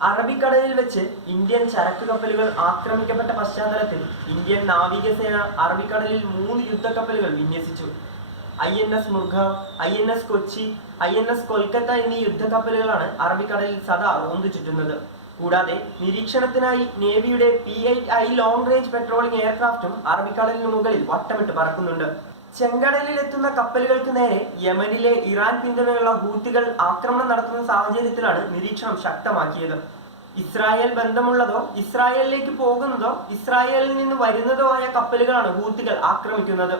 അറബിക്കടലിൽ വെച്ച് ഇന്ത്യൻ ചരക്ക് കപ്പലുകൾ ആക്രമിക്കപ്പെട്ട പശ്ചാത്തലത്തിൽ ഇന്ത്യൻ നാവികസേന അറബിക്കടലിൽ 3 യുദ്ധക്കപ്പലുകൾ വിന്യസിച്ചു. INS മുർഖാവ്, INS Kochi, INS Kolkata എന്നീ യുദ്ധക്കപ്പലുകളാണ് അറബിക്കടലിൽ സദാ റോന്തു ചുറ്റുന്നത്. കൂടാതെ നിരീക്ഷണത്തിനായി നേവിയുടെ P-8I ലോങ് റേഞ്ച് പെട്രോളിംഗ് എയർക്രാഫ്റ്റും അറബിക്കടലിന് മുകളിൽ വട്ടമിട്ട് പറക്കുന്നുണ്ട്. ചെങ്കടലിലെത്തുന്ന കപ്പലുകൾക്ക് നേരെ യമനിലെ ഇറാൻ പിന്തുണയുള്ള ഹൂത്തികൾ ആക്രമണം നടത്തുന്ന സാഹചര്യത്തിലാണ് നിരീക്ഷണം ശക്തമാക്കിയത്. ഇസ്രായേൽ ബന്ധമുള്ളതോ ഇസ്രായേലിലേക്ക് പോകുന്നതോ ഇസ്രായേലിൽ നിന്ന് വരുന്നതോ ആയ കപ്പലുകളാണ് ഹൂത്തികൾ ആക്രമിക്കുന്നത്.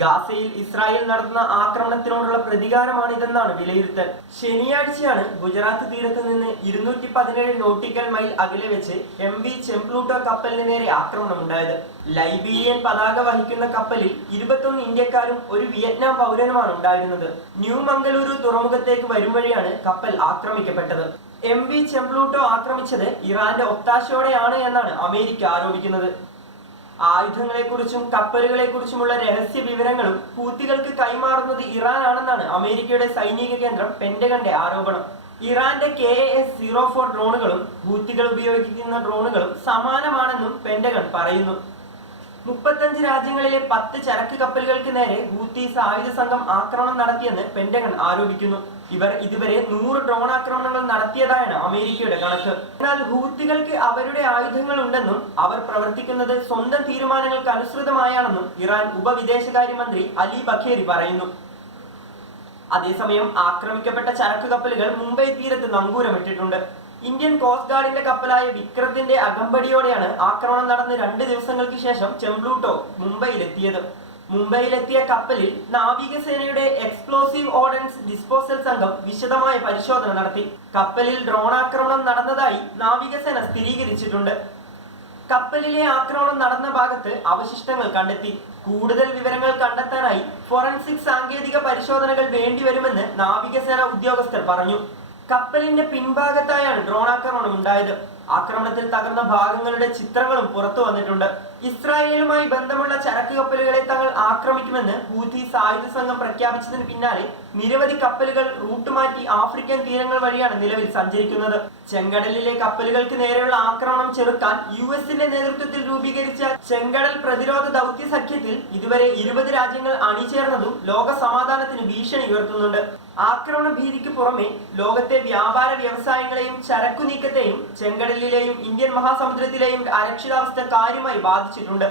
ഗാസയിൽ ഇസ്രായേൽ നടത്തുന്ന ആക്രമണത്തിനോടുള്ള പ്രതികാരമാണിതെന്നാണ് വിലയിരുത്തൽ. ശനിയാഴ്ചയാണ് ഗുജറാത്ത് തീരത്ത് നിന്ന് 217 നോട്ടിക്കൽ മൈൽ അകലെ വെച്ച് MV ചെംപ്ലൂട്ടോ കപ്പലിന് നേരെ ആക്രമണമുണ്ടായത്. ലൈബീരിയൻ പതാക വഹിക്കുന്ന കപ്പലിൽ 21 ഇന്ത്യക്കാരും ഒരു വിയറ്റ്നാം പൗരനുമാണ് ഉണ്ടായിരുന്നത്. ന്യൂ മംഗളൂരു തുറമുഖത്തേക്ക് വരും വഴിയാണ് കപ്പൽ ആക്രമിക്കപ്പെട്ടത്. MV ചെംപ്ലൂട്ടോ ആക്രമിച്ചത് ഇറാന്റെ ഒത്താശയോടെയാണ് എന്നാണ് അമേരിക്ക ആരോപിക്കുന്നത്. ആയുധങ്ങളെക്കുറിച്ചും കപ്പലുകളെക്കുറിച്ചുമുള്ള രഹസ്യ വിവരങ്ങളും ഹൂത്തികൾക്ക് കൈമാറുന്നത് ഇറാനാണെന്നാണ് അമേരിക്കയുടെ സൈനിക കേന്ദ്രം പെന്റഗന്റെ ആരോപണം. ഇറാന്റെ KAS-04 ഡ്രോണുകളും ഹൂത്തികൾ ഉപയോഗിക്കുന്ന ഡ്രോണുകളും സമാനമാണെന്നും പെന്റഗൺ പറയുന്നു. 35 രാജ്യങ്ങളിലെ 10 ചരക്ക് കപ്പലുകൾക്ക് നേരെ ഹൂത്തീസ് ആയുധ സംഘം ആക്രമണം നടത്തിയെന്ന് പെന്റഗൺ ആരോപിക്കുന്നു. ഇവർ ഇതുവരെ 100 ഡ്രോൺ ആക്രമണങ്ങൾ നടത്തിയതായാണ് അമേരിക്കയുടെ കണക്ക്. എന്നാൽ ഹൂത്തികൾക്ക് അവരുടെ ആയുധങ്ങൾ ഉണ്ടെന്നും അവർ പ്രവർത്തിക്കുന്നത് സ്വന്തം തീരുമാനങ്ങൾക്ക് അനുസൃതമായാണെന്നും ഇറാൻ ഉപവിദേശകാര്യമന്ത്രി അലി ബഖേരി പറയുന്നു. അതേസമയം ആക്രമിക്കപ്പെട്ട ചരക്ക് കപ്പലുകൾ മുംബൈ തീരത്ത് നങ്കൂരമിട്ടിട്ടുണ്ട്. ഇന്ത്യൻ കോസ്റ്റ് ഗാർഡിന്റെ കപ്പലായ വിക്രത്തിന്റെ അകമ്പടിയോടെയാണ് ആക്രമണം നടന്ന് 2 ദിവസങ്ങൾക്ക് ശേഷം ചെംപ്ലൂട്ടോ മുംബൈയിലെത്തിയത്. മുംബൈയിലെത്തിയ കപ്പലിൽ നാവികസേനയുടെ എക്സ്പ്ലോസീവ് ഓർഡൻസ് ഡിസ്പോസൽ സംഘം വിശദമായ പരിശോധന നടത്തി. കപ്പലിൽ ഡ്രോൺ ആക്രമണം നടന്നതായി നാവികസേന സ്ഥിരീകരിച്ചിട്ടുണ്ട്. കപ്പലിലെ ആക്രമണം നടന്ന ഭാഗത്ത് അവശിഷ്ടങ്ങൾ കണ്ടെത്തി. കൂടുതൽ വിവരങ്ങൾ കണ്ടെത്താനായി ഫോറൻസിക് സാങ്കേതിക പരിശോധനകൾ വേണ്ടിവരുമെന്ന് നാവികസേന ഉദ്യോഗസ്ഥർ പറഞ്ഞു. കപ്പലിന്റെ പിൻഭാഗത്തായാണ് ഡ്രോൺ ആക്രമണം ഉണ്ടായത്. ആക്രമണത്തിൽ തകർന്ന ഭാഗങ്ങളുടെ ചിത്രങ്ങളും പുറത്തു വന്നിട്ടുണ്ട്. ഇസ്രായേലുമായി ബന്ധമുള്ള ചരക്ക് കപ്പലുകളെ തങ്ങൾ ആക്രമിക്കുമെന്ന് ഹൂഥീസ് ആയുധ സംഘം പ്രഖ്യാപിച്ചതിന് പിന്നാലെ നിരവധി കപ്പലുകൾ റൂട്ട് മാറ്റി ആഫ്രിക്കൻ തീരങ്ങൾ വഴിയാണ് നിലവിൽ സഞ്ചരിക്കുന്നത്. ചെങ്കടലിലെ കപ്പലുകൾക്ക് നേരെയുള്ള ആക്രമണം ചെറുക്കാൻ US-ന്റെ നേതൃത്വത്തിൽ രൂപീകരിച്ച ചെങ്കടൽ പ്രതിരോധ ദൗത്യ സഖ്യത്തിൽ ഇതുവരെ 20 രാജ്യങ്ങൾ അണിചേർന്നതും ലോക സമാധാനത്തിന് ഭീഷണി ഉയർത്തുന്നുണ്ട്. ആക്രമണ ഭീതിക്ക് പുറമെ ലോകത്തെ വ്യാപാര വ്യവസായങ്ങളെയും ചരക്കു നീക്കത്തെയും ചെങ്കടലിലെയും ഇന്ത്യൻ മഹാസമുദ്രത്തിലെയും അരക്ഷിതാവസ്ഥ കാര്യമായി ബാധിച്ചിട്ടുണ്ട്.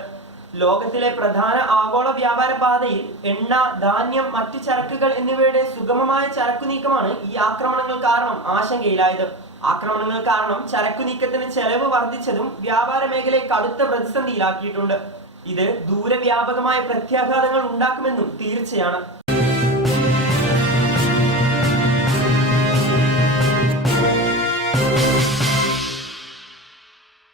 ലോകത്തിലെ പ്രധാന ആഗോള വ്യാപാര പാതയിൽ എണ്ണ, ധാന്യം, മറ്റു ചരക്കുകൾ എന്നിവയുടെ സുഗമമായ ചരക്കു നീക്കമാണ് ഈ ആക്രമണങ്ങൾ കാരണം ആശങ്കയിലായത്. ആക്രമണങ്ങൾ കാരണം ചരക്കു നീക്കത്തിന് ചെലവ് വർദ്ധിച്ചതും വ്യാപാര മേഖലയെ കടുത്ത പ്രതിസന്ധിയിലാക്കിയിട്ടുണ്ട്. ഇത് ദൂരവ്യാപകമായ പ്രത്യാഘാതങ്ങൾ ഉണ്ടാക്കുമെന്നും തീർച്ചയാണ്.